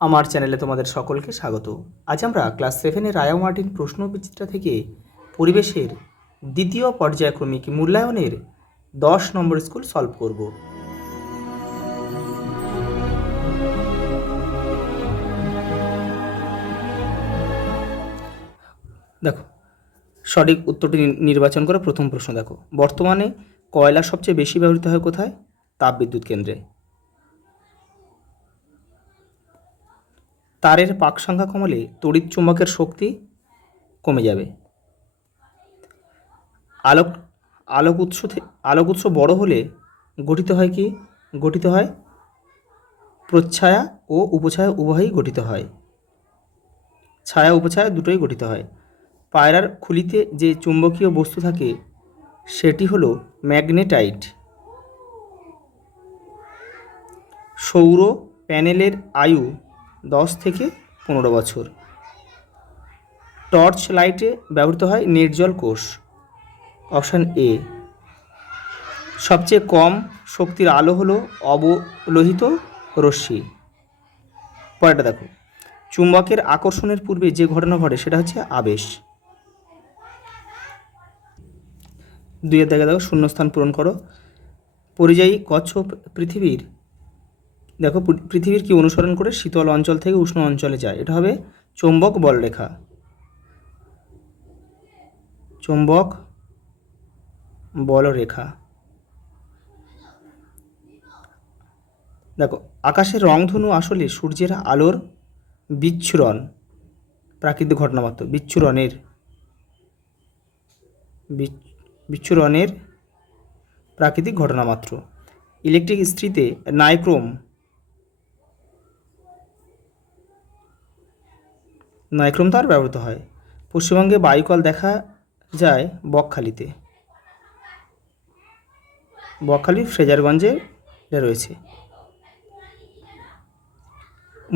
আমার চ্যানেলে তোমাদের সকলকে স্বাগত। আজ আমরা ক্লাস 7-এর রায়া মার্টিন প্রশ্নবিচিত্রা থেকে পরিবেশের দ্বিতীয় পর্যায়ক্রমিক মূল্যায়নের 10 নম্বর স্কুল সলভ করব। দেখো, সঠিক উত্তরটি নির্বাচন করে প্রথম প্রশ্ন দেখো। বর্তমানে কয়লা সবচেয়ে বেশি ব্যবহৃত হয় কোথায়? তাপবিদ্যুৎ কেন্দ্রে। তারের পাক সংখ্যা কমলে তড়িৎ চুম্বকের শক্তি কমে যাবে। আলোক উৎস বড় হলে গঠিত হয় কি? গঠিত হয় প্রচ্ছায়া ও উপছায়া উভয়ই গঠিত হয়। ছায়া উপছায়া দুটোই গঠিত হয়। পায়রার খুলিতে যে চুম্বকীয় বস্তু থাকে সেটি হলো ম্যাগনেটাইট। সৌর প্যানেলের আয়ু 10 থেকে 15 বছর। টর্চ লাইটে ব্যবহৃত হয় নির্জল কোষ। Option A. সবচেয়ে কম শক্তির আলো হলো অবলোহিত রশ্মি। পরেরটা দেখো, চুম্বকের আকর্ষণের পূর্বে যে ঘটনা ঘটে সেটা হচ্ছে আবেশ। 2 দেখো, শূন্যস্থান পূরণ করো। পরিযায়ী কচ্ছপ পৃথিবীর কি অনুসরণ করে শীতল অঞ্চল থেকে উষ্ণ অঞ্চলে যায়? এটা হবে চৌম্বক বলরেখা। চৌম্বক বলরেখা। দেখো, আকাশের রংধনু আসলে সূর্যের আলোর বিচ্ছুরণ, প্রাকৃতিক ঘটনা মাত্র। বিচ্ছুরণের প্রাকৃতিক ঘটনা মাত্র। ইলেকট্রিক ইস্ত্রিতে নাইক্রোম তার ব্যবহৃত হয়। পশ্চিমবঙ্গে বায়ুকল দেখা যায় বকখালিতে। বকখালি ফ্রেজারগঞ্জে রয়েছে।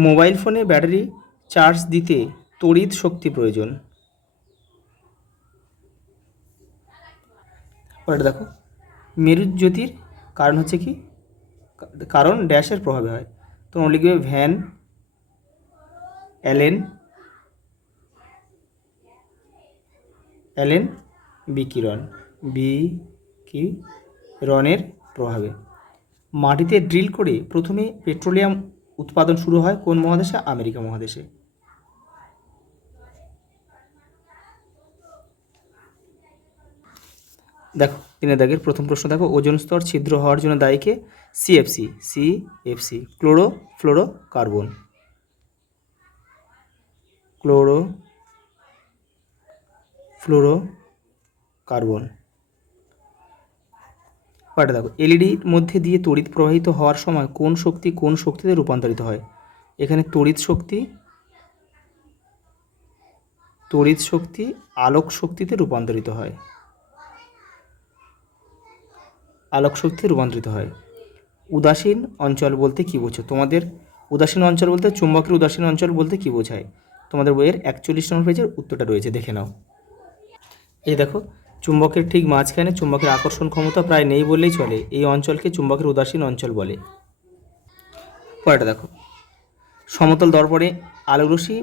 মোবাইল ফোনে ব্যাটারি চার্জ দিতে তড়িৎ শক্তি প্রয়োজন। পরেরটা দেখো, মেরুজ্যোতির কারণ হচ্ছে কি? কারণ ড্যাশের প্রভাবে হয়। তোমরা লিখবে ভ্যান অ্যালেন বিকিরণের প্রভাবে। মাটিতে ড্রিল করে প্রথমে পেট্রোলিয়াম উৎপাদন শুরু হয় কোন মহাদেশে? আমেরিকা মহাদেশে। দেখো, 3 দাগের প্রথম প্রশ্ন দেখো, ওজোন স্তর ছিদ্র হওয়ার জন্য দায়ী কে? CFC chlorofluorocarbon. পাটা দেখো, এলইডির মধ্যে দিয়ে তড়িৎ প্রবাহিত হওয়ার সময় কোন শক্তিতে রূপান্তরিত হয়? এখানে তড়িৎ শক্তি আলোক শক্তিতে রূপান্তরিত হয়। উদাসীন অঞ্চল বলতে কি বোঝো? তোমাদের উদাসীন অঞ্চল বলতে, চুম্বকের উদাসীন অঞ্চল বলতে কি বোঝায়? তোমাদের বইয়ের 41 নম্বর পেজের উত্তরটা রয়েছে, দেখে নাও। এই দেখো, চুম্বকের ঠিক মাঝখানে চুম্বকের আকর্ষণ ক্ষমতা প্রায় নেই বললেই চলে। এই অঞ্চলকে চুম্বকের উদাসীন অঞ্চল বলে। পরেরটা দেখো, সমতল দর্পণে আলোকরশ্মি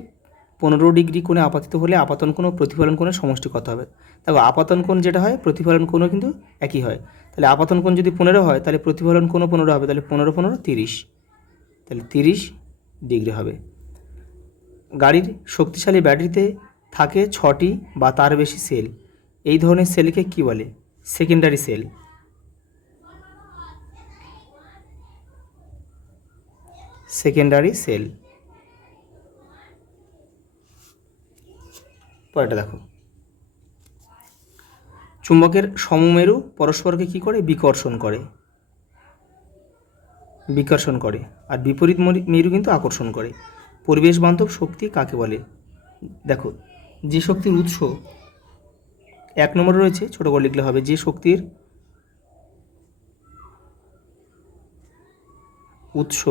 15 ডিগ্রি কোণে আপাতিত হলে আপাতন কোণ ও প্রতিফলন কোণের সমষ্টি কত হবে? দেখো, আপাতন কোণ যেটা হয় প্রতিফলন কোণও কিন্তু একই হয়। তাহলে আপাতন কোণ যদি 15 হয় তাহলে প্রতিফলন কোণও 15 হবে। তাহলে 15 30, তাহলে 30 ডিগ্রি হবে। গাড়ির শক্তিশালী ব্যাটারিতে থাকে 6টি বা তার বেশি সেল। এই ধরনের সেলকে কি বলে? Secondary sell. পরেরটা দেখো, চুম্বকের সমমেরু পরস্পরকে কি করে? বিকর্ষণ করে। আর বিপরীত মেরু কিন্তু আকর্ষণ করে। পরিবেশ বান্ধব শক্তি কাকে বলে? দেখো, যে শক্তির উৎস 1 নম্বরে রয়েছে, ছোট করে লিখলে হবে, যে শক্তির উৎস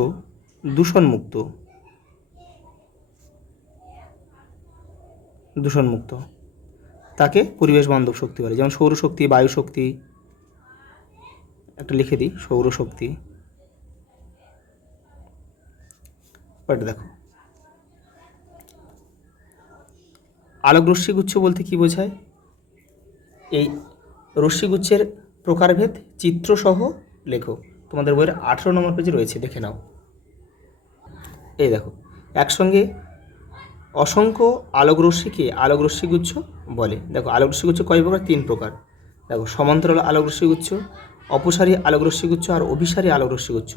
দূষণমুক্ত তাকে পরিবেশ বান্ধব শক্তি বলে। যেমন সৌরশক্তি, বায়ু শক্তি, একটা লিখে দিই, সৌরশক্তি। দেখো, আলোক রশ্মিগুচ্ছ বলতে কী বোঝায়? এই রশ্মিগুচ্ছের প্রকারভেদ চিত্রসহ লেখো। তোমাদের বইয়ের 18 নম্বর পেজে রয়েছে, দেখে নাও। এই দেখো, একসঙ্গে অসংখ্য আলোক রশ্মিকে আলোক রশ্মিগুচ্ছ বলে। দেখো আলোক রশ্মিগুচ্ছ কয় প্রকার? 3 প্রকার। দেখো সমান্তরাল আলোক রশ্মিগুচ্ছ, অপসারী আলোক রশ্মিগুচ্ছ আর অভিসারী আলোক রশ্মিগুচ্ছ।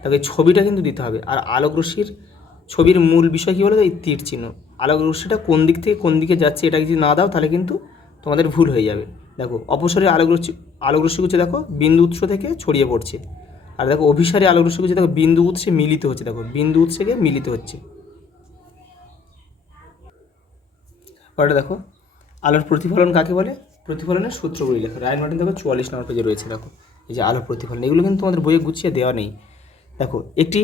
দেখো এই ছবিটা কিন্তু দিতে হবে। আর আলোক রশ্মির ছবির মূল বিষয় কী বলো? এই তীর চিহ্ন। আলোক রশ্মিটা কোন দিক থেকে কোন দিকে যাচ্ছে এটা যদি না দাও তাহলে কিন্তু তোমাদের ভুল হয়ে যাবে। দেখো অপসারী আলোক রশ্মিগুচ্ছ দেখো বিন্দু উৎস থেকে ছড়িয়ে পড়ছে। আর দেখো অভিসারী আলোক রশ্মিগুচ্ছ দেখো বিন্দু উৎসে মিলিত হচ্ছে। দেখো বিন্দু উৎসে গিয়ে মিলিত হচ্ছে। পরে দেখো আলোর প্রতিফলন কাকে বলে? প্রতিফলনের সূত্রগুলি লেখো। রায়ন মার্টিন দেখো 44 নম্বর পেজে রয়েছে। দেখো এই যে আলোর প্রতিফলন, এগুলো কিন্তু তোমাদের বইয়ে গুছিয়ে দেওয়া নেই। দেখো একটি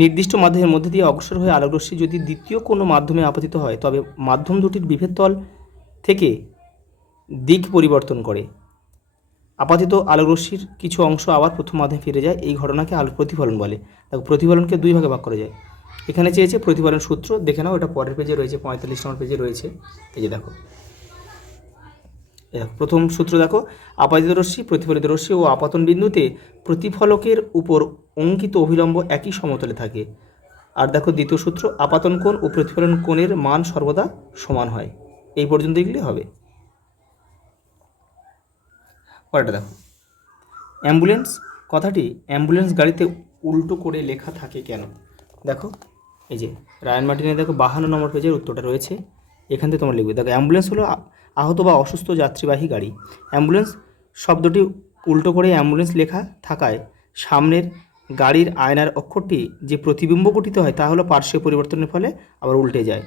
নির্দিষ্ট মাধ্যমের মধ্যে দিয়ে অগ্রসর হয়ে আলোকরশ্মি যদি দ্বিতীয় কোনো মাধ্যমে আপতিত হয় তবে মাধ্যম দুটির বিভেদ তল থেকে দিক পরিবর্তন করে আপাতিত আলোকরশ্মির কিছু অংশ আবার প্রথম মাধ্যমে ফিরে যায়। এই ঘটনাকে আলোর প্রতিফলন বলে। দেখো প্রতিফলনকে 2 ভাগে ভাগ করা যায়। এখানে চেয়েছে প্রতিফলন সূত্র, দেখে নাও, এটা পরের পেজে রয়েছে, 45 নম্বর পেজে রয়েছে। এই যে দেখো, প্রথম সূত্র দেখো, আপাতিত রশ্মি, প্রতিফলিত রশ্মি ও আপাতন বিন্দুতে প্রতিফলকের উপর অঙ্কিত অভিলম্ব একই সমতলে থাকে। আর দেখো দ্বিতীয় সূত্র, আপাতন কোণ ও প্রতিফলন কোণের মান সর্বদা সমান হয়। এই পর্যন্ত এগুলি হবে। পরেরটা দেখো, অ্যাম্বুলেন্স কথাটি অ্যাম্বুলেন্স গাড়িতে উল্টো করে লেখা থাকে কেন? দেখো এই যে রায়ান মার্টিনের দেখো 52 নম্বর পেজের উত্তরটা রয়েছে, এখান থেকে তোমরা লিখবে। দেখো অ্যাম্বুলেন্স হলো আহত বা অসুস্থ যাত্রীবাহী গাড়ি। অ্যাম্বুলেন্স শব্দটি উল্টো করে অ্যাম্বুলেন্স লেখা থাকায় সামনের গাড়ির আয়নার অক্ষরটি যে প্রতিবিম্ব গঠিত হয় তা হলো পার্শ্বীয় পরিবর্তনের ফলে আবার উল্টে যায়,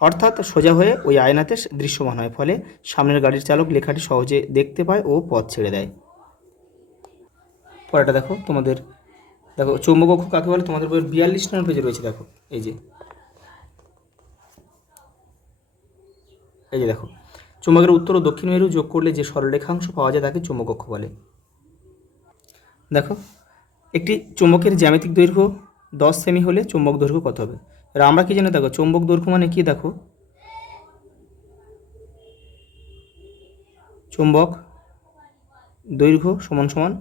অর্থাৎ সোজা হয়ে ওই আয়নাতে দৃশ্যমান হয়। ফলে সামনের গাড়ির চালক লেখাটি সহজে দেখতে পায় ও পথ ছেড়ে দেয়। পরেরটা দেখো, তোমাদের দেখো চৌম্বক অক্ষ কাকে বলে? তোমাদের বইয়ের 42 নম্বর পেজে রয়েছে। দেখো এই যে দেখো, চুম্বকের উত্তর ও দক্ষিণ মেরু যোগ করলে যে সরলরেখাংশ পাওয়া যায় তাকে চুম্বক অক্ষ বলে। দেখো একটি চুম্বকের জ্যামিতিক দৈর্ঘ্য 10 সেমি হলে চুম্বক দৈর্ঘ্য কত হবে? আর আমরা কি জানি? দেখো চুম্বক দৈর্ঘ্য মানে কি? দেখো চুম্বক দৈর্ঘ্য সমান সমান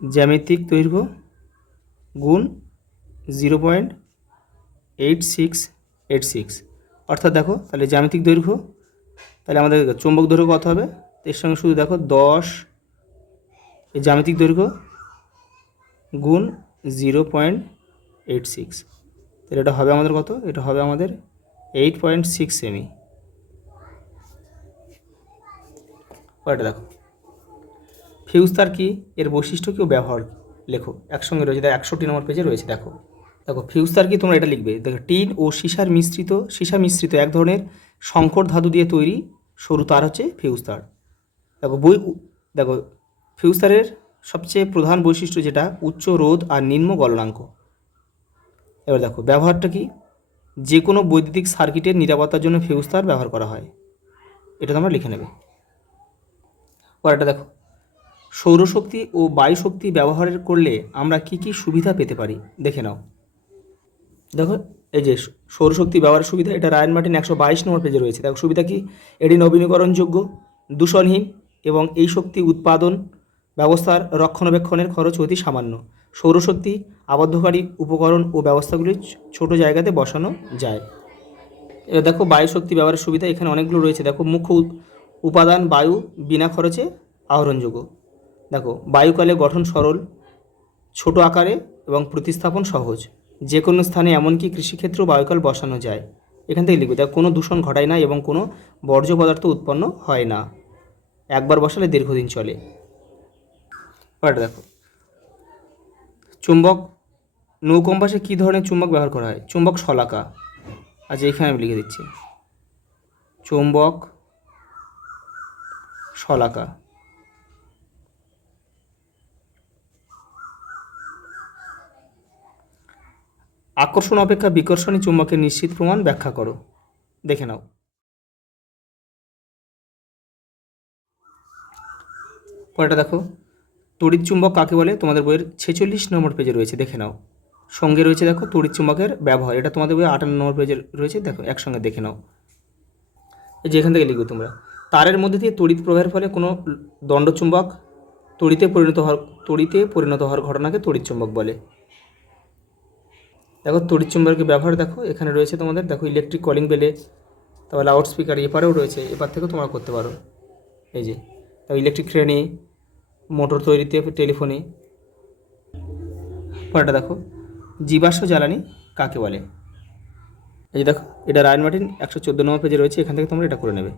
জ্যামিতিক দৈর্ঘ্য গুণ 0.8686। অর্থাৎ দেখো তাহলে জ্যামিতিক দৈর্ঘ্য, তাহলে আমাদের চুম্বক দৈর্ঘ্য কত হবে? এর সঙ্গে শুধু দেখো 10 এই জ্যামিতিক দৈর্ঘ্য গুণ 0.86, তাহলে এটা হবে আমাদের কত? এটা হবে আমাদের 8.6 সেমি। পরেরটা দেখো, ফিউজ তার কি, এর বৈশিষ্ট্য কি ও ব্যবহার লেখো। একসঙ্গে রয়েছে, দেখো 61 নম্বর পেজে রয়েছে। দেখো ফিউজ তার কি, তোমরা এটা লিখবে। দেখো টিন ও সীসা মিশ্রিত এক ধরনের সংকর ধাতু দিয়ে তৈরি সরু তার হচ্ছে ফিউজ তার। দেখো ফিউজ তারের সবচেয়ে প্রধান বৈশিষ্ট্য যেটা উচ্চ রোধ আর নিম্ন গলনাঙ্ক। এবার দেখো ব্যবহারটা কি, যে কোনো বৈদ্যুতিক সার্কিটের নিরাপত্তার জন্য ফিউজ তার ব্যবহার করা হয়, এটা তোমরা লিখে নেবে। পরেরটা দেখো, সৌরশক্তি ও বায়ু শক্তি ব্যবহার করলে আমরা কি কি সুবিধা পেতে পারি, দেখে নাও। দেখো এই যে সৌরশক্তি ব্যবহারের সুবিধা, এটা রায়ান মার্টিন 122 নম্বর পেজে রয়েছে। দেখো সুবিধা কি, এটি নবীকরণযোগ্য, দূষণহীন এবং এই শক্তি উৎপাদন ব্যবস্থার রক্ষণাবেক্ষণের খরচ অতি সামান্য। সৌরশক্তি আবদ্ধকারী উপকরণ ও ব্যবস্থাগুলি ছোট জায়গাতে বসানো যায়। এবার দেখো বায়ু শক্তি ব্যবহারের সুবিধা, এখানে অনেকগুলো রয়েছে। দেখো মুখ্য উপাদান বায়ু, বিনা খরচে আহরণযোগ্য। দেখো বায়ুকালে গঠন সরল, ছোট আকারে এবং প্রতিস্থাপন সহজ। যে কোনো স্থানে এমনকি কৃষিক্ষেত্রেও বায়ুকল বসানো যায়। এখান থেকে লিখবে, দেখো কোনো দূষণ ঘটায় না এবং কোনো বর্জ্য পদার্থ উৎপন্ন হয় না, একবার বসালে দীর্ঘদিন চলে। পরেরটা দেখো, চুম্বক নৌকম্পাসে কী ধরনের চুম্বক ব্যবহার করা হয়? চুম্বক শলাকা। আচ্ছা এখানে আমি লিখে দিচ্ছি, চুম্বক শলাকা। আকর্ষণ অপেক্ষা বিকর্ষণী চুম্বকের নিশ্চিত প্রমাণ ব্যাখ্যা করো, দেখে নাও। পরেরটা দেখো, তড়িৎ চুম্বক কাকে বলে? তোমাদের বইয়ের 46 নম্বর পেজে রয়েছে, দেখে নাও। সঙ্গে রয়েছে দেখো তড়িৎ চুম্বকের ব্যবহার, এটা তোমাদের বই 58 নম্বর পেজে রয়েছে, দেখো একসঙ্গে দেখে নাও। এই যে এখান থেকে লিখবে তোমরা, তারের মধ্যে দিয়ে তড়িৎ প্রবাহের ফলে কোনো দণ্ডচুম্বক তড়িতে পরিণত হওয়ার ঘটনাকে তড়িৎ চুম্বক বলে। দেখো তড়িৎ চুম্বকের ব্যবহার দেখো এখানে রয়েছে তোমাদের, দেখো ইলেকট্রিক কলিং বেলে, তারপর লাউড স্পিকার এপারেও রয়েছে, এপার থেকেও তোমরা করতে পারো। এই যে ইলেকট্রিক ট্রেনে, মোটর তৈরিতে, টেলিফোনে। পরেরটা দেখো, জীবাশ্ম জ্বালানি কাকে বলে। এই যে দেখো এটা রায়ন মার্টিন 114 নম্বর পেজে রয়েছে, এখান থেকে তোমরা এটা করে নেবে।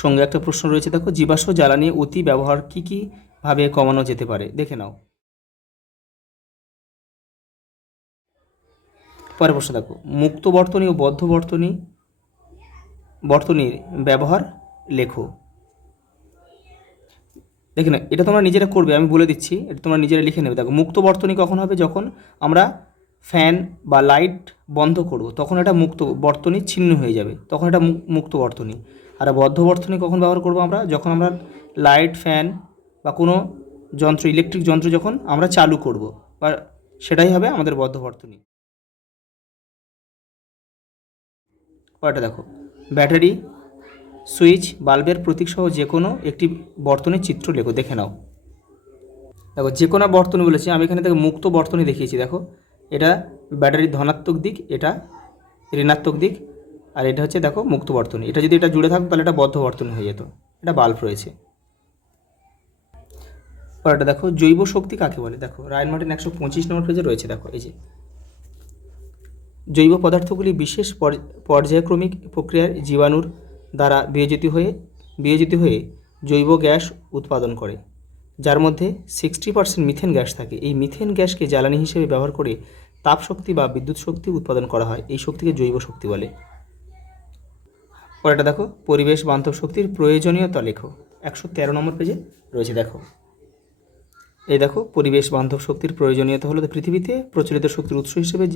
সঙ্গে একটা প্রশ্ন রয়েছে দেখো, জীবাশ্ম জ্বালানি অতি ব্যবহার কী কী ভাবে কমানো যেতে পারে, দেখে নাও। পরের প্রশ্ন দেখো, মুক্ত বর্তনী ও বদ্ধ বর্তনীর ব্যবহার লেখো। দেখে না, এটা তোমরা নিজেরা করবে, আমি বলে দিচ্ছি, এটা তোমরা নিজেরা লিখে নেবে। দেখো মুক্ত বর্তনী কখন হবে, যখন আমরা ফ্যান বা লাইট বন্ধ করব, তখন এটা মুক্ত বর্তনী ছিন্ন হয়ে যাবে, তখন এটা মুক্ত বর্তনী। আর বদ্ধ বর্তনী কখন ব্যবহার করব আমরা, যখন আমরা লাইট, ফ্যান বা কোনো যন্ত্র, ইলেকট্রিক যন্ত্র যখন আমরা চালু করব, বা সেটাই হবে আমাদের বদ্ধ বর্তনী। পরেরটা দেখো, ব্যাটারি, সুইচ, বাল্বের প্রতীকসহ যে কোনো একটি বর্তনীর চিত্র লেখো, দেখে নাও। দেখো যে কোনো বর্তনী বলেছি আমি, এখানে দেখো মুক্ত বর্তনী দেখিয়েছি। দেখো এটা ব্যাটারির ধনাত্মক দিক, এটা ঋণাত্মক দিক, আর এটা হচ্ছে দেখো মুক্ত বর্তনী। এটা যদি এটা জুড়ে থাকতো তাহলে এটা বদ্ধ বর্তনী হয়ে যেত। এটা বাল্ব রয়েছে। পরেরটা দেখো, জৈব শক্তি কাকে বলে। দেখো রায়ন মার্টিন 125 নম্বর পেজে রয়েছে। দেখো এই যে, জৈব পদার্থগুলি বিশেষ পর্যায়ক্রমিক প্রক্রিয়ার জীবাণুর দ্বারা বিয়োজিত হয়ে জৈব গ্যাস উৎপাদন করে, যার মধ্যে 60% মিথেন গ্যাস থাকে। এই মিথেন গ্যাসকে জ্বালানি হিসেবে ব্যবহার করে তাপ শক্তি বা বিদ্যুৎ শক্তি উৎপাদন করা হয়। এই শক্তিকে জৈব শক্তি বলে। পরেরটা দেখো, পরিবেশ বান্ধব শক্তির প্রয়োজনীয়তা লেখো। 113 নম্বর পেজে রয়েছে। দেখো এই দেখো, পরিবেশ বান্ধব শক্তির প্রয়োজনীয়তা হলো পৃথিবীতে প্রচলিত শক্তির উৎস হিসেবে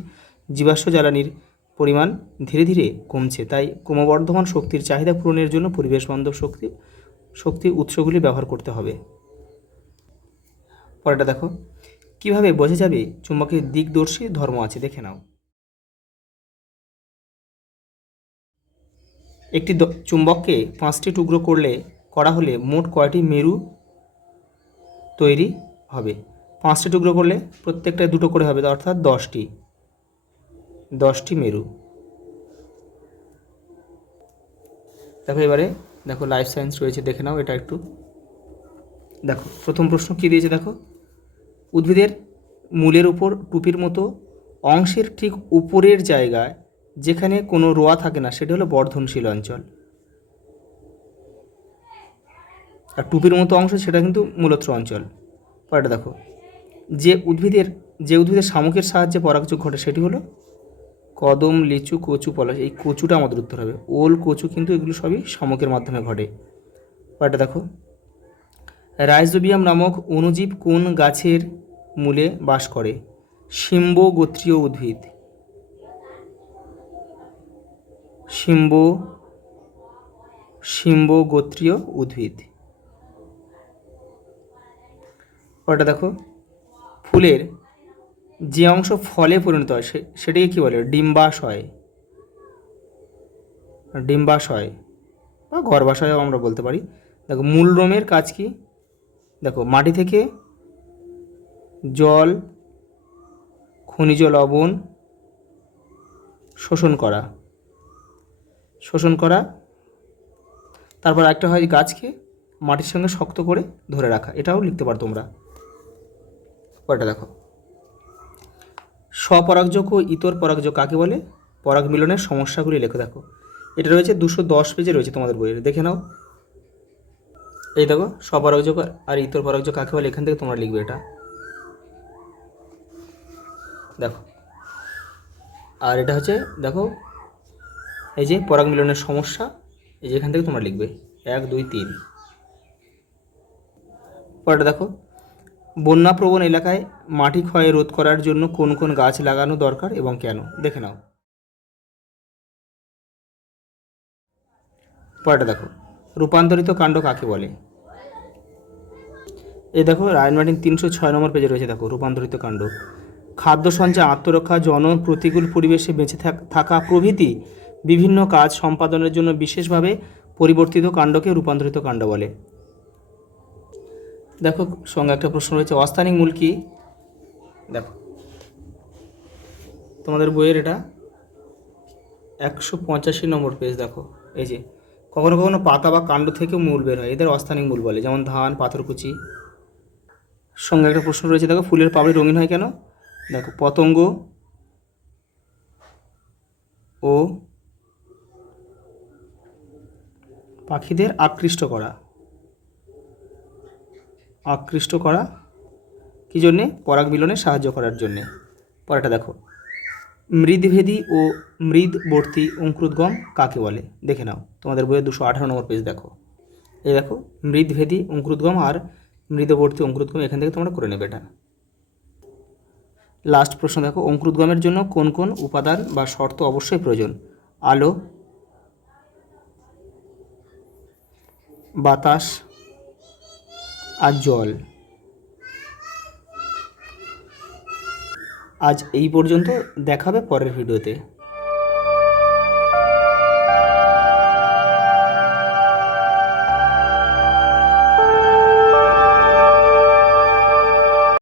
জীবাশ্ম জ্বালানির পরিমাণ ধীরে ধীরে কমছে, তাই ক্রমবর্ধমান শক্তির চাহিদা পূরণের জন্য পরিবেশ বান্ধব শক্তি উৎসগুলি ব্যবহার করতে হবে। পরেরটা দেখো, কিভাবে বোঝা যাবে চুম্বকের দিকদর্শী ধর্ম আছে, দেখে নাও। একটি চুম্বককে 5টি টুকরো করা হলে মোট কয়টি মেরু তৈরি হবে। 5টি টুকরো করলে প্রত্যেকটা 2টো করে হবে, অর্থাৎ 10টি মেরু। দেখো এবারে দেখো লাইফ সায়েন্স রয়েছে, দেখে নাও এটা একটু। দেখো প্রথম প্রশ্ন কী দিয়েছে, দেখো উদ্ভিদের মূলের উপর টুপির মতো অংশের ঠিক উপরের জায়গায় যেখানে কোনো রোঁয়া থাকে না সেটা হলো বর্ধনশীল অঞ্চল, আর টুপির মতো অংশ সেটা কিন্তু মূলত্র অঞ্চল। পরেরটা দেখো, যে উদ্ভিদের শামুকের সাহায্যে পরাগযোগ ঘটে সেটি হলো কদম, লিচু, কচু, পলাশ। এই কচুটা আমাদের উত্তর হবে, ওল, কচু কিন্তু এগুলো সবই শামুকের মাধ্যমে ঘটে। পরেরটা দেখো, রাইজোবিয়াম নামক অণুজীব কোন গাছের মূলে বাস করে। শিম্ব গোত্রীয় উদ্ভিদ। শিম্ব গোত্রীয় উদ্ভিদ। পরেরটা দেখো, ফুলের যে অংশ ফলে পরিণত হয় সেটাকে কী বলে। ডিম্বাশয় বা গর্ভাশয়ও আমরা বলতে পারি। দেখো মূলরোমের কাজ কি। দেখো মাটি থেকে জল, খনিজ লবণ শোষণ করা, তারপর একটা হয় গাছকে মাটির সঙ্গে শক্ত করে ধরে রাখা, এটাও লিখতে পারো তোমরা। পরেরটা দেখো, স্বপরাগযোগ ও ইতর পরাগযোগ কাকে বলে। পরাগ মিলনের সমস্যাগুলি লেখো। দেখো এটা রয়েছে 210 পেজে রয়েছে তোমাদের বইয়ের, দেখে নাও। এই দেখো, স্বপরাগযোগ আর ইতর পরাগযোগ কাকে বলে, এখান থেকে তোমরা লিখবে এটা। দেখো আর এটা হচ্ছে দেখো এই যে পরাগ মিলনের সমস্যা, এই যে এখান থেকে তোমরা লিখবে 1, 2, 3। পরেরটা দেখো, বন্যাপ্রবণ এলাকায় মাটি ক্ষয় রোধ করার জন্য কোন কোন গাছ লাগানো দরকার এবং কেন, দেখে নাও। পরেরটা দেখো, রূপান্তরিত কাণ্ড কাকে বলে। এই দেখো রায়ন মার্টিন 306 নম্বর পেজে রয়েছে, দেখো রূপান্তরিত কাণ্ড। খাদ্য সঞ্চয়, আত্মরক্ষা, প্রতিকূল পরিবেশে বেঁচে থাকা প্রভৃতি বিভিন্ন কাজ সম্পাদনের জন্য বিশেষভাবে পরিবর্তিত কাণ্ডকে রূপান্তরিত কাণ্ড বলে। দেখো সঙ্গে একটা প্রশ্ন রয়েছে, অস্থানিক মূল কি? দেখো তোমাদের বইয়ের এটা 185 নম্বর পেজ, দেখো এই যে কখনো কখনো পাতা বা কাণ্ড থেকে মূল বের হয়, এদের অস্থানিক মূল বলে, যেমন ধান, পাথরকুচি। সঙ্গে একটা প্রশ্ন রয়েছে, দেখো ফুলের পাপড়ি রঙিন হয় কেন? দেখো পতঙ্গ ও পাখিদের আকৃষ্ট করা কী জন্যে? পরাগ মিলনে সাহায্য করার জন্যে। পরেরটা দেখো, মৃদভেদী ও মৃদবর্তী অঙ্কুরোদ্গম কাকে বলে? দেখে নাও তোমাদের বইয়ের 218 নম্বর পেজ, দেখো এই দেখো মৃদভেদী অঙ্কুরোদ্গম আর মৃদবর্তী অঙ্কুরোদ্গম, এখান থেকে তোমরা করে নেবে এটা। লাস্ট প্রশ্ন দেখো, অঙ্কুরোদ্গমের জন্য কোন কোন উপাদান বা শর্ত অবশ্যই প্রয়োজন? আলো, বাতাস আর জল। আজ এই পর্যন্ত, দেখাবে পরের ভিডিওতে।